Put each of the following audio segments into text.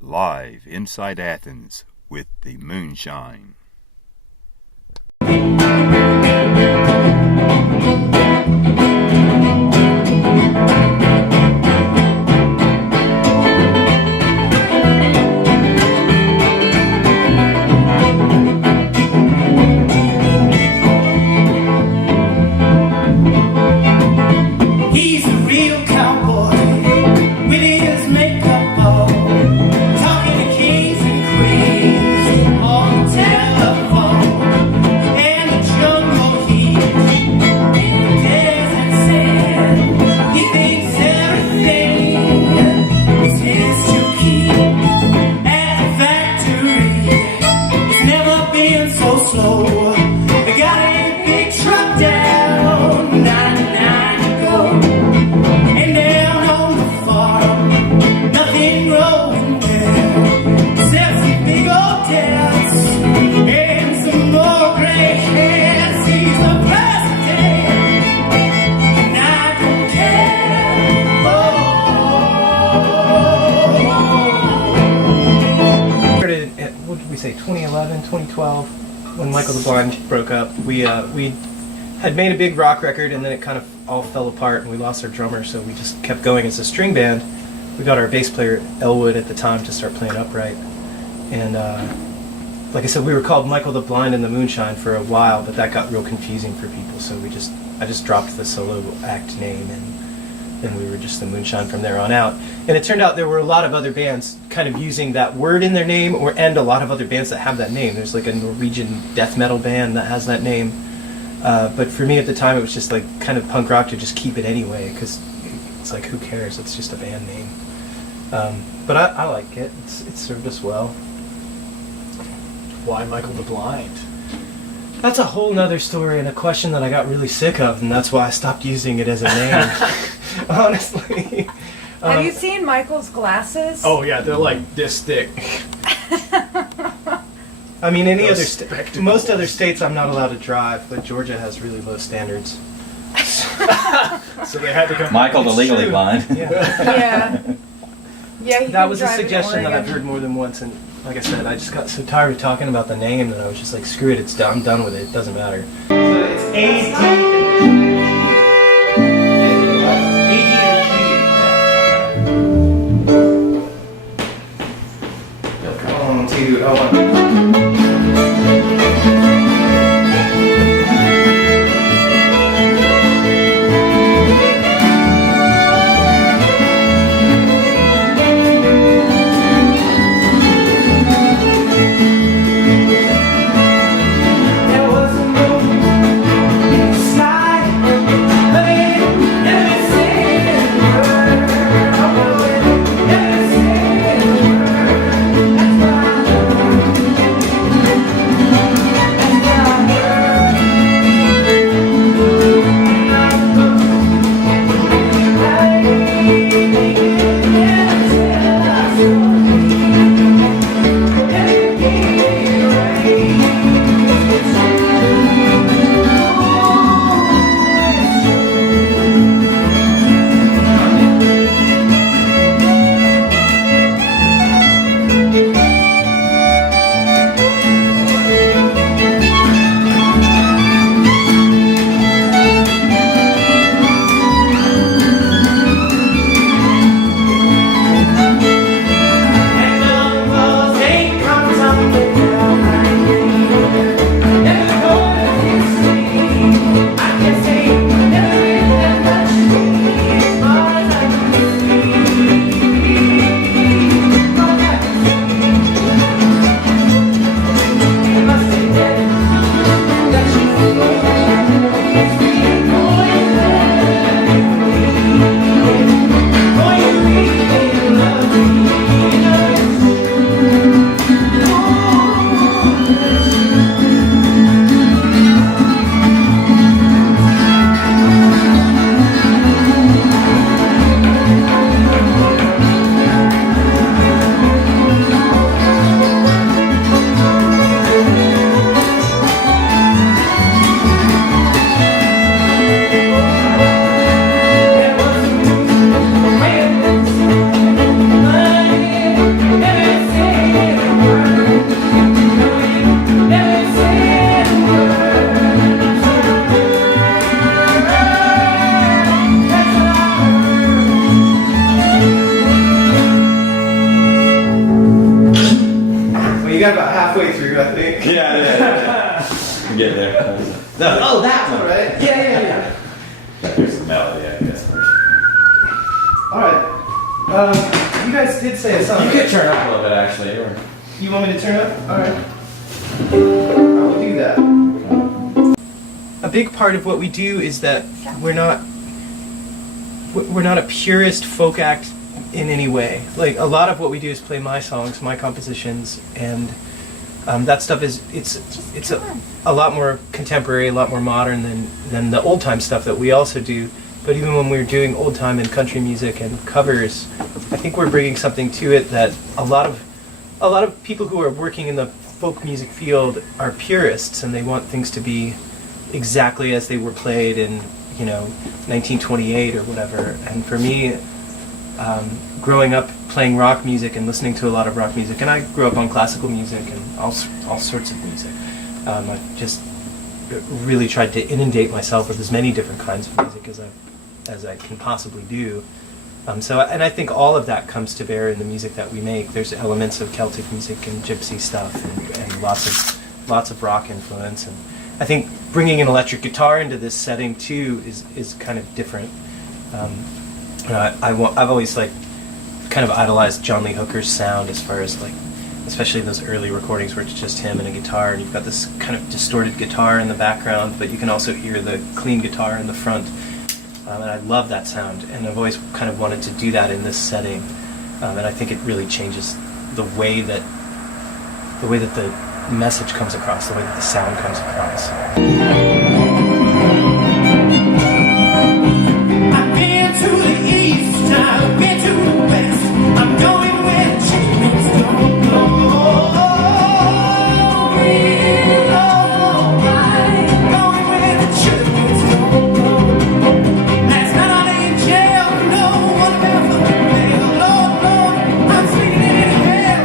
live inside Athens with the Moonshine. He's a real cowboy with his makeup on, talking to kings and queens on the telephone. And the jungle heat in the desert sand. He thinks everything is his to keep. At the factory, it's never been so slow. They got a big truck down 99 to go. And down on the farm, nothing growing well, except some big old debts and some more gray hairs. He's the president, and I don't care. Started at, what did we say, 2011, 2012, when Michael the Blind broke up. We had made a big rock record, and then it kind of all fell apart, and we lost our drummer, so we just kept going as a string band. We got our bass player, Elwood, at the time to start playing upright. And like I said, we were called Michael the Blind and the Moonshine for a while, but that got real confusing for people, so I just dropped the solo act name, and then we were just the Moonshine from there on out. And it turned out there were a lot of other bands kind of using that word in their name, and a lot of other bands that have that name. There's like a Norwegian death metal band that has that name. But for me at the time, it was just like kind of punk rock to just keep it anyway, because it's like, who cares? It's just a band name. But I like it. It served us well. Why Michael the Blind? That's a whole nother story and a question that I got really sick of, and that's why I stopped using it as a name. Honestly. Have you seen Michael's glasses? Oh yeah, they're like this thick. I mean, Spectacles. most other states I'm not allowed to drive, but Georgia has really low standards. So they had to come. Michael the legally blind. Yeah. Yeah. Yeah, he That can was a drive in suggestion that I've Oregon. heard more than once, and like I said, I just got so tired of talking about the name that I was just like, screw it, I'm done with it, it doesn't matter. So it's There was a moon in the sky, but it never said a word. Oh, it never said a word. That's why We got about halfway through, I think. Yeah. Get there. Oh, that one, right? Yeah. Here's the melody, I guess. All right. You guys did say a song. You could turn up a little bit, actually. Or... You want me to turn up? All right. I'll do that. A big part of what we do is that we're not a purist folk act in any way. Like, a lot of what we do is play my songs, my compositions, and that stuff is it's a lot more contemporary, a lot more modern than the old time stuff that we also do. But even when we're doing old time and country music and covers, I think we're bringing something to it that a lot of people who are working in the folk music field are purists, and they want things to be exactly as they were played in 1928 or whatever. And for me, growing up playing rock music and listening to a lot of rock music, and I grew up on classical music and all sorts of music, I just really tried to inundate myself with as many different kinds of music as I can possibly do. And I think all of that comes to bear in the music that we make. There's elements of Celtic music and gypsy stuff and lots of rock influence. And I think bringing an electric guitar into this setting too is kind of different. I've always kind of idolized John Lee Hooker's sound, as far as especially those early recordings where it's just him and a guitar, and you've got this kind of distorted guitar in the background, but you can also hear the clean guitar in the front. And I love that sound, and I've always kind of wanted to do that in this setting. And I think it really changes the way that the message comes across, the way that the sound comes across. I've been to the east, I've been to the west. I'm going where the chickens don't go. Going where the chickens don't go. Last night I lay in jail, no one ever could bail. Lord, I'm sleeping in hell.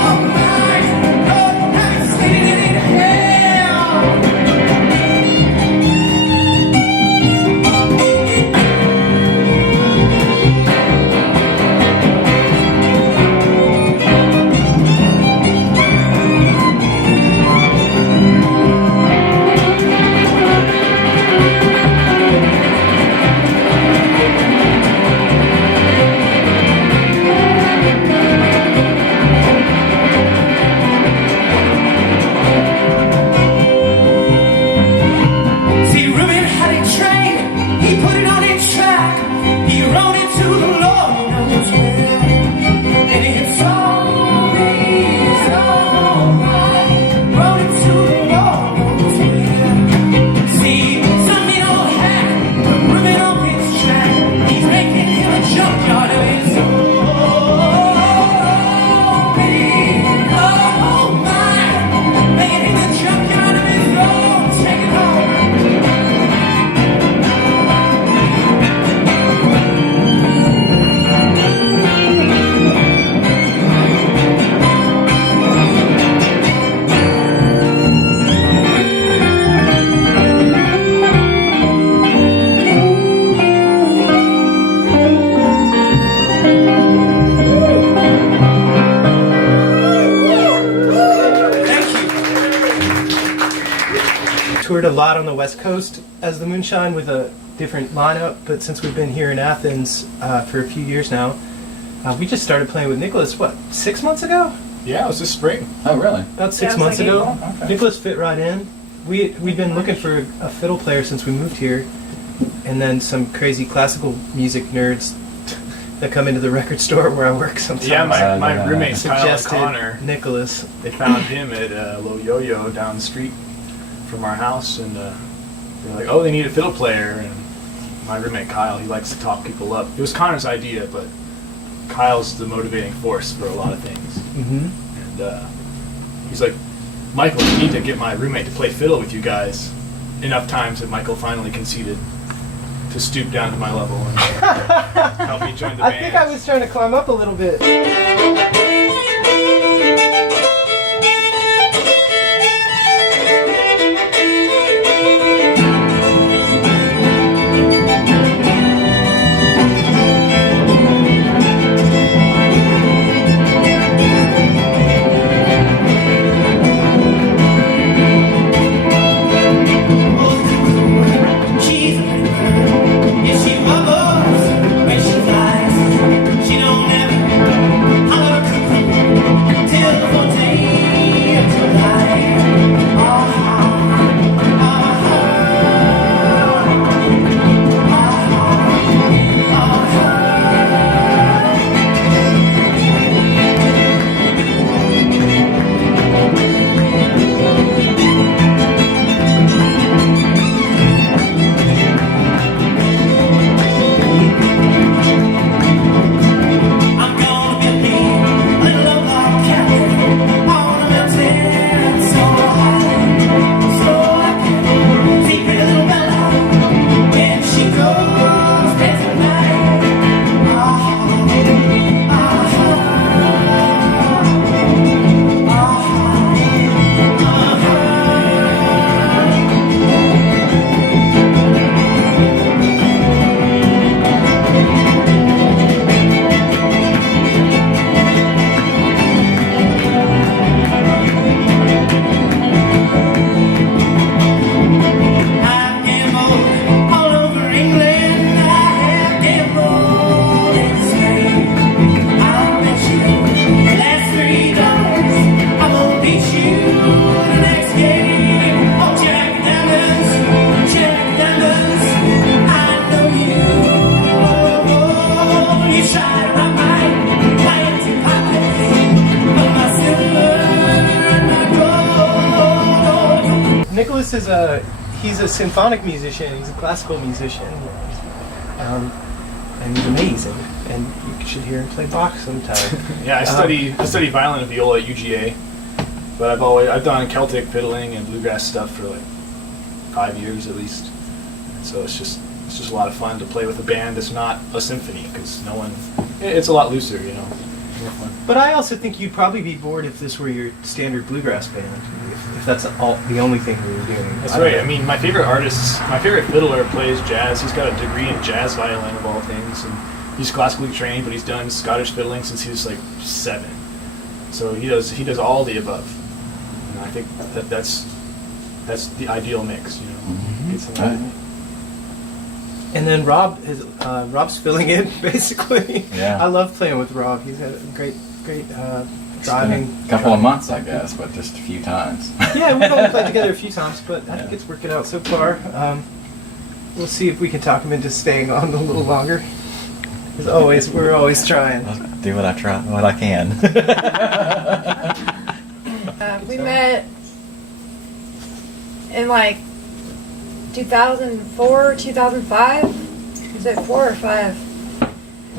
All night, Lord, I'm sleeping in hell. See, Reuben had a train, he put it on its track, he rode it to the Lord knows where, and it's always alright, rode it to the Lord knows where. See, some old hack, put Reuben on his track, he's making him a junkyard of his own. Oh my, making him a junkyard of his own, take it home. Toured a lot on the West Coast as the Moonshine with a different lineup, but since we've been here in Athens for a few years now, we just started playing with Nicholas, 6 months ago? Yeah, it was this spring. Oh, really? About 6 Yeah, it was months like ago. April. Okay. Nicholas fit right in. We'd been looking for a fiddle player since we moved here, and then some crazy classical music nerds that come into the record store where I work sometimes Yeah, my Yeah. roommate Kyle suggested O'Connor, Nicholas. they found him at a little yo-yo down the street from our house, and they're like, oh, they need a fiddle player. And my roommate Kyle, he likes to talk people up. It was Connor's idea, but Kyle's the motivating force for a lot of things. Mm-hmm. And he's like, Michael, you need to get my roommate to play fiddle with you guys. Enough times that Michael finally conceded to stoop down to my level and help me join the I band. think I was trying to climb up a little bit. Nicholas is he's a symphonic musician. He's a classical musician, and he's amazing. And you should hear him play Bach sometime. Yeah, I study violin and viola at UGA, but I've done Celtic fiddling and bluegrass stuff for like 5 years at least. And so it's just a lot of fun to play with a band that's not a symphony, because it's a lot looser, you know. More fun. But I also think you'd probably be bored if this were your standard bluegrass band, if that's the only thing we were doing. That's right. I mean, my favorite fiddler plays jazz. He's got a degree in jazz violin of all things, and he's classically trained, but he's done Scottish fiddling since he was like 7. So he does all the above. And I think that's the ideal mix, you know. Mm-hmm. Get some And then Rob's filling in basically. Yeah. I love playing with Rob. He's had a great driving. A couple of months, I guess, but just a few times. Yeah, we've only played together a few times, but I think it's working out so far. We'll see if we can talk him into staying on a little longer. As always, we're always trying. I'll do what I can. We met in like 2004, 2005. Was it 4 or 5? I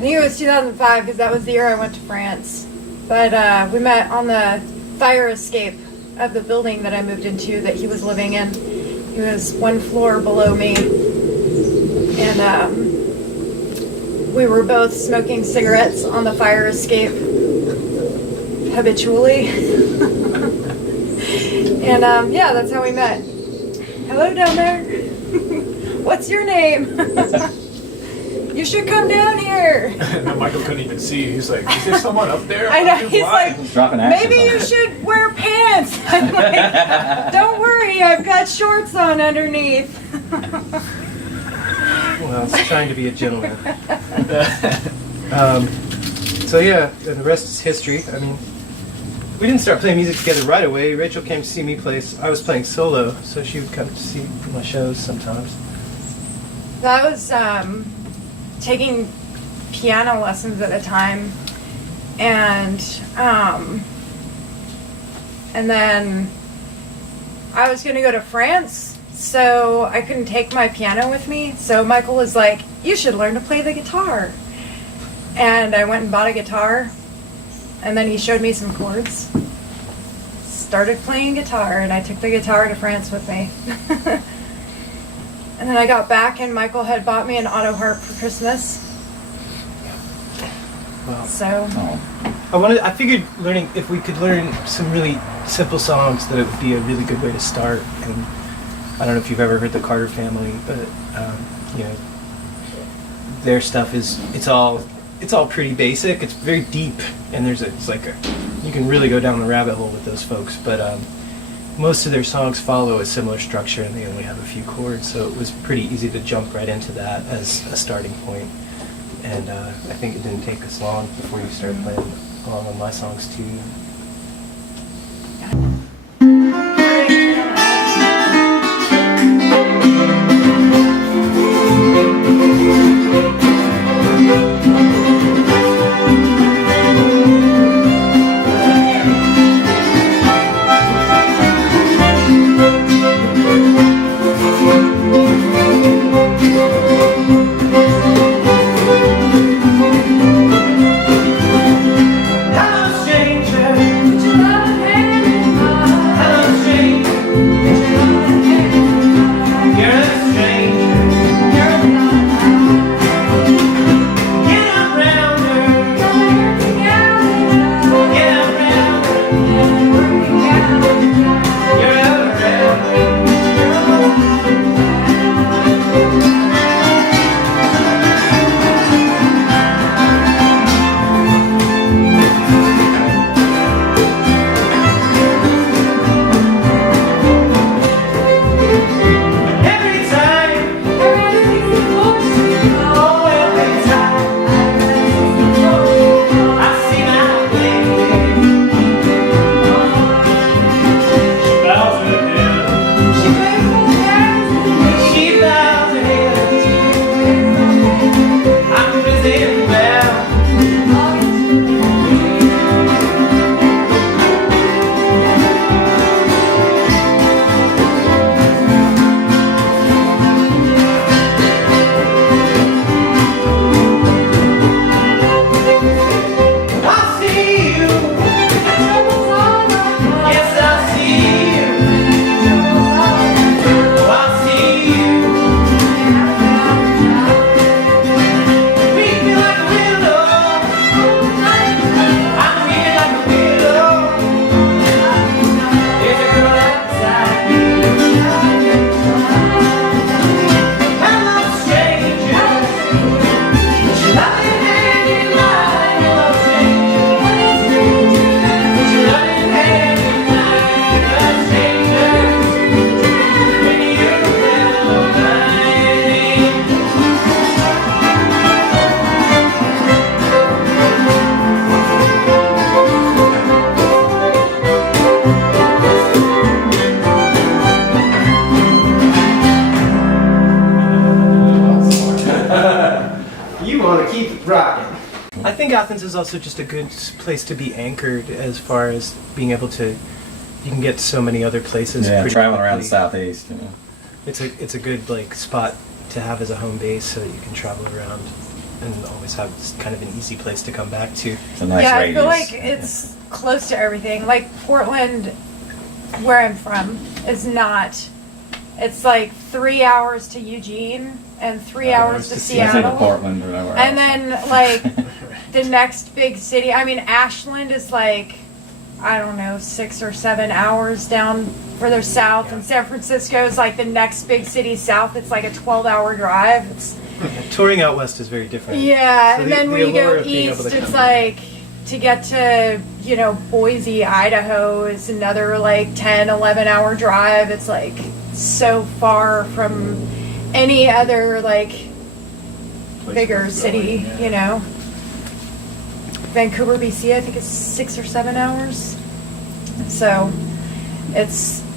think it was 2005 because that was the year I went to France. But we met on the fire escape of the building that I moved into that he was living in. He was 1 floor below me. And we were both smoking cigarettes on the fire escape habitually. And yeah, that's how we met. Hello down there. What's your name? You should come down here. No, Michael couldn't even see. He's like, is there someone up there? I know. I'm too He's blind. like, Dropping axes maybe on you it. should wear pants. I'm like, don't worry, I've got shorts on underneath. Well, it's trying to be a gentleman. So yeah, and the rest is history. I mean, we didn't start playing music together right away. Rachel came to see me play. I was playing solo, so she would come to see my shows sometimes. I was taking piano lessons at the time, and then I was going to go to France, so I couldn't take my piano with me. So Michael was like, "You should learn to play the guitar," and I went and bought a guitar, and then he showed me some chords. Started playing guitar, and I took the guitar to France with me. And then I got back, and Michael had bought me an auto harp for Christmas. Well, So Oh, I figured if we could learn some really simple songs, that it would be a really good way to start. And I don't know if you've ever heard the Carter Family, but you know, their stuff it's all pretty basic. It's very deep, and you can really go down the rabbit hole with those folks. But most of their songs follow a similar structure, and they only have a few chords, so it was pretty easy to jump right into that as a starting point. And I think it didn't take us long before you started playing along on my songs too. Hello, stranger. You want to keep rocking. I think Athens is also just a good place to be anchored as far as being able to. You can get to so many other places. Yeah, pretty traveling around the quickly. southeast. You know. It's a good like spot to have as a home base, so that you can travel around and always have kind of an easy place to come back to. It's a nice Yeah, radius. I feel like it's close to everything. Like Portland, where I'm from, is not. It's like 3 hours to Eugene and 3 hours to Let's say to Seattle. Portland or whatever. And else. then like the next big city. I mean, Ashland is like, I don't know, 6 or 7 hours down further south, and San Francisco is like the next big city south. It's like a 12-hour drive. It's, Touring out west is very different. yeah, So and the- then the when you allure go of being able east, to it's come- like to get to, Boise, Idaho is another like 10, 11-hour drive. It's like so far from any other like Place bigger worth city, going, yeah. Vancouver, BC, I think it's 6 or 7 hours. So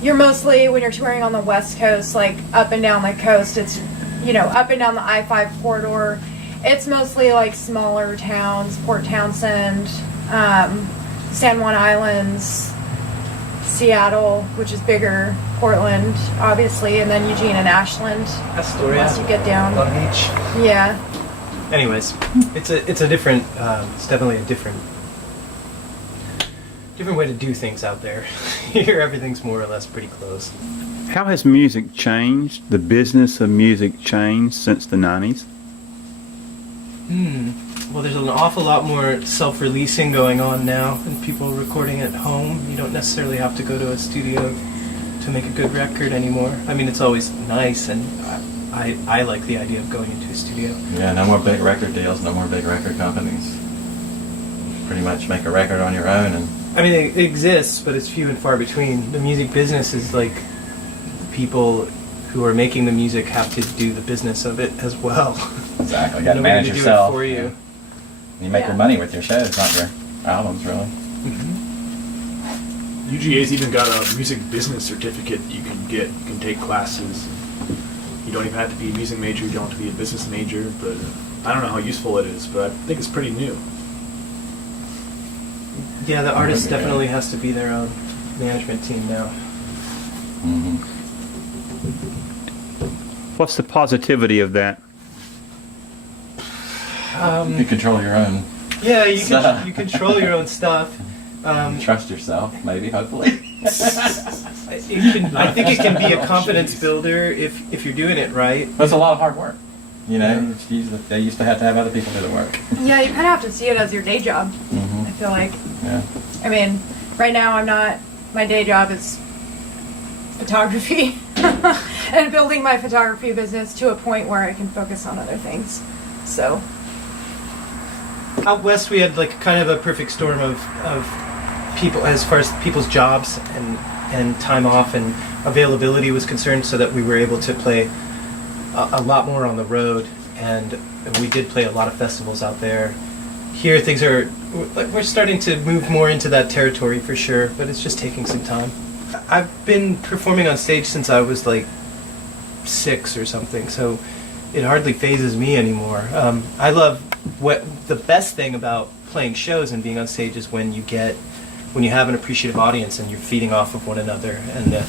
you're mostly, when you're touring on the West Coast, like up and down the coast, it's, up and down the I-5 corridor. It's mostly like smaller towns, Port Townsend, San Juan Islands, Seattle, which is bigger, Portland, obviously, and then Eugene and Ashland. Astoria, Once you get down. Long Beach. Yeah. Anyways, it's a different. It's definitely a different way to do things out there. Here, everything's more or less pretty close. How has music changed, the business of music changed since the 90s? Well, there's an awful lot more self-releasing going on now, and people recording at home. You don't necessarily have to go to a studio to make a good record anymore. I mean, it's always nice, and I like the idea of going into a studio. Yeah, no more big record deals, no more big record companies. Pretty much make a record on your own, and I mean, it exists, but it's few and far between. The music business is like people who are making the music have to do the business of it as well. exactly, you got to Nobody manage to do it yourself. for you. You make your money with your shows, not your albums, really. UGA's even got a music business certificate that you can get. You can take classes. You don't even have to be a music major. You don't have to be a business major. But I don't know how useful it is, but I think it's pretty new. Yeah, the artist Okay. definitely has to be their own management team now. Mm-hmm. What's the positivity of that? You control your own. Yeah, you control your own stuff. Trust yourself, maybe, hopefully. I think it can be a confidence builder if you're doing it right. But it's a lot of hard work. They used to have other people do the work. Yeah, you kind of have to see it as your day job, Mm-hmm. I feel like. Yeah. I mean, right now my day job is photography and building my photography business to a point where I can focus on other things. So, Out west, we had like kind of a perfect storm of people as far as people's jobs and time off and availability was concerned, so that we were able to play a lot more on the road, and we did play a lot of festivals out there. Here, we're starting to move more into that territory for sure, but it's just taking some time. I've been performing on stage since I was like 6 or something, so it hardly phases me anymore. I love the best thing about playing shows and being on stage is when you have an appreciative audience and you're feeding off of one another, and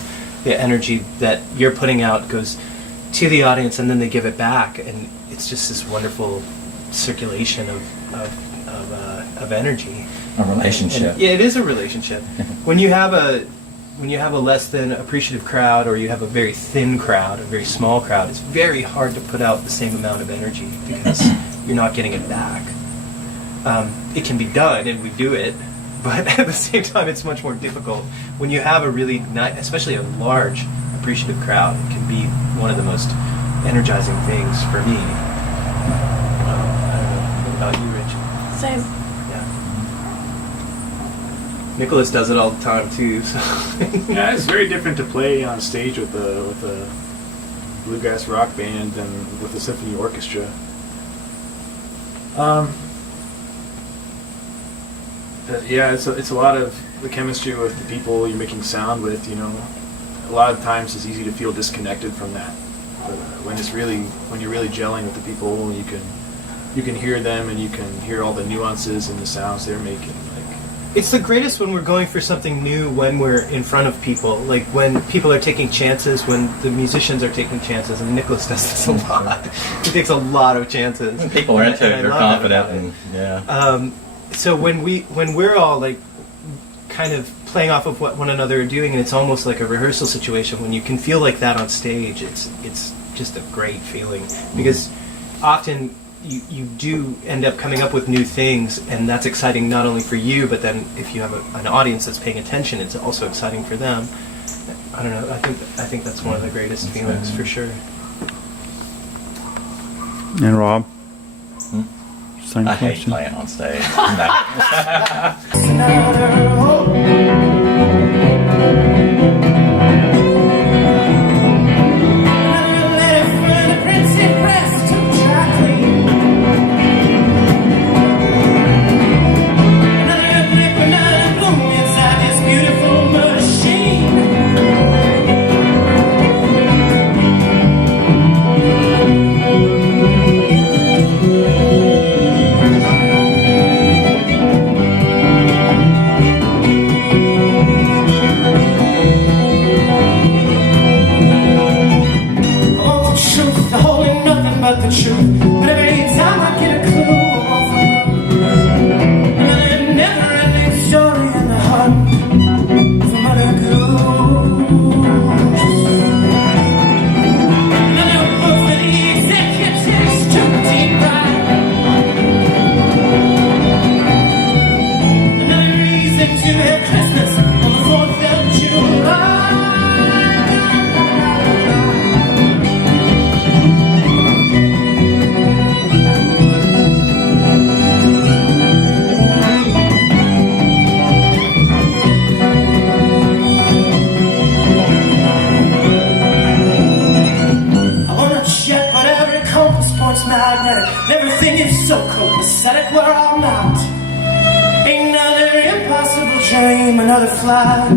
the energy that you're putting out goes to the audience, and then they give it back, and it's just this wonderful circulation of energy. A relationship. And, yeah, it is a relationship. When you have a less than appreciative crowd, or you have a very thin crowd, a very small crowd, it's very hard to put out the same amount of energy because you're not getting it back. It can be done, and we do it, but at the same time, it's much more difficult. When you have a really nice, especially a large appreciative crowd, it can be one of the most energizing things for me. I don't know. What about you, Rich? same. Yeah. Nicholas does it all the time too. So. Yeah, it's very different to play on stage with a bluegrass rock band than with a symphony orchestra. Yeah, it's a lot of the chemistry with the people you're making sound with. A lot of times it's easy to feel disconnected from that. But when you're really gelling with the people, you can you can hear them and you can hear all the nuances and the sounds they're making. Like, It's the greatest when we're going for something new, when we're in front of people, like when people are taking chances, when the musicians are taking chances, and Nicholas does this a lot. He takes a lot of chances. When people are into And it, I you're love that confident, about it. and yeah. So when we're all like kind of playing off of what one another are doing, and it's almost like a rehearsal situation, when you can feel like that on stage, it's just a great feeling, because often you do end up coming up with new things, and that's exciting not only for you, but then if you have an audience that's paying attention, it's also exciting for them. I don't know. I think that's one of the greatest feelings for sure. And Rob? Hmm? Same I hate question. playing on stage. No. Another hope. Another letter for the printed press to dry clean. Another blip, another bloom inside this beautiful machine. But the truth, but every time I get a clue, I'm off the road. Another never-ending story in the hunt for mother goose. Another book for the executives to deep dive. Another reason to have Christmas on the 4th of July. Magnetic, everything is so copacetic, we're all not. Another impossible dream, another flight.